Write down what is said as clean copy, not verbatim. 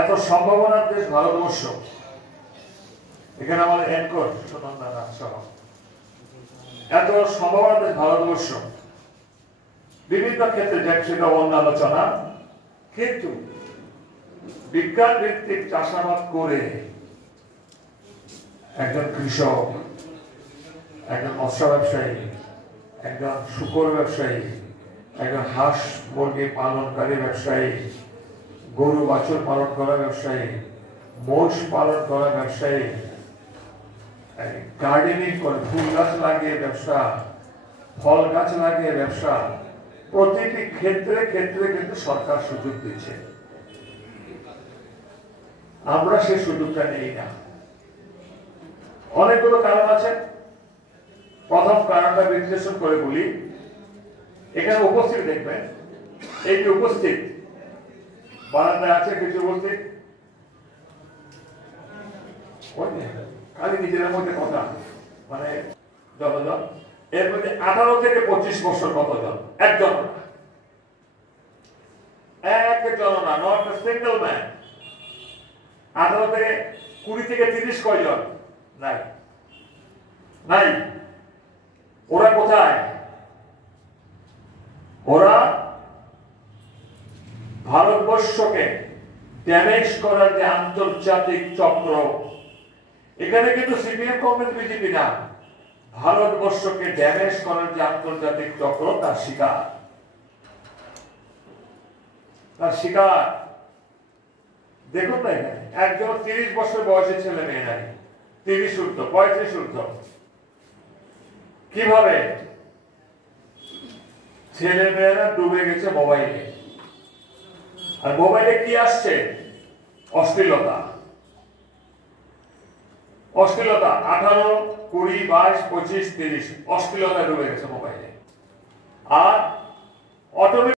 এত সম্ভাবনার দেশ ভারতবর্ষ। এখানে আমাদের অ্যাঙ্কর সুনন্দা সহ এত সম্ভাবনার দেশ ভারতবর্ষ, বিভিন্ন ক্ষেত্রে সেটা অন্য আলোচনা। কিন্তু বিজ্ঞান ভিত্তিক চাষাবাদ করে একজন কৃষক, একজন মৎস্য ব্যবসায়ী, একজন শুকর ব্যবসায়ী, একজন হাঁস মুরগি পালনকারী ব্যবসায়ী, গরু বাছুর পালন করা ব্যবসায়ী, মোষ পালন করা ব্যবসায়ী, গার্ডেনিং করে ফুল গাছ লাগিয়ে ব্যবসা, ফল গাছ লাগিয়ে ব্যবসা, প্রতিটি ক্ষেত্রে ক্ষেত্রে কিন্তু সরকার সুযোগ দিচ্ছে। আমরা সেই সুযোগটা নেই না। অনেকগুলো কারণ আছে। প্রথম কারণটা বিশ্লেষণ করে বলি। এখানে উপস্থিত দেখবেন, এই যে উপস্থিত বারান্দায় আছে কিছু উপস্থিত, খালি নিজেদের মধ্যে কথা, মানে যতজন এর মধ্যে 18 থেকে 25 বছর কতজন? একজন, না, নট এ সিঙ্গেল ম্যান। 18 থেকে 20 থেকে 30 কয়জন? নাই, নাই। ওরা কোথায়? ওরা ভারতবর্ষকে ড্যামেজ করার যে আন্তর্জাতিক চক্র, এখানে কিন্তু সিপিএম কংগ্রেস বিজেপি না, ভারতবর্ষকে ড্যামেজ করার যে আন্তর্জাতিক চক্র তার শিকার, তার শিকার। দেখুন না, এখানে একজন 30 বছর বয়সের ছেলে মেয়ে নাই, 30 ঊর্ধ্ব, 35 ঊর্ধ্ব। কিভাবে ছেলে মেয়েরা ডুবে গেছে মোবাইলে। আর মোবাইলে কি আসছে? অশ্লীলতা, অশ্লীলতা। 18, 20, 22, 25, 30 অশ্লীলতা ডুবে গেছে মোবাইলে। আর অটোমেটিক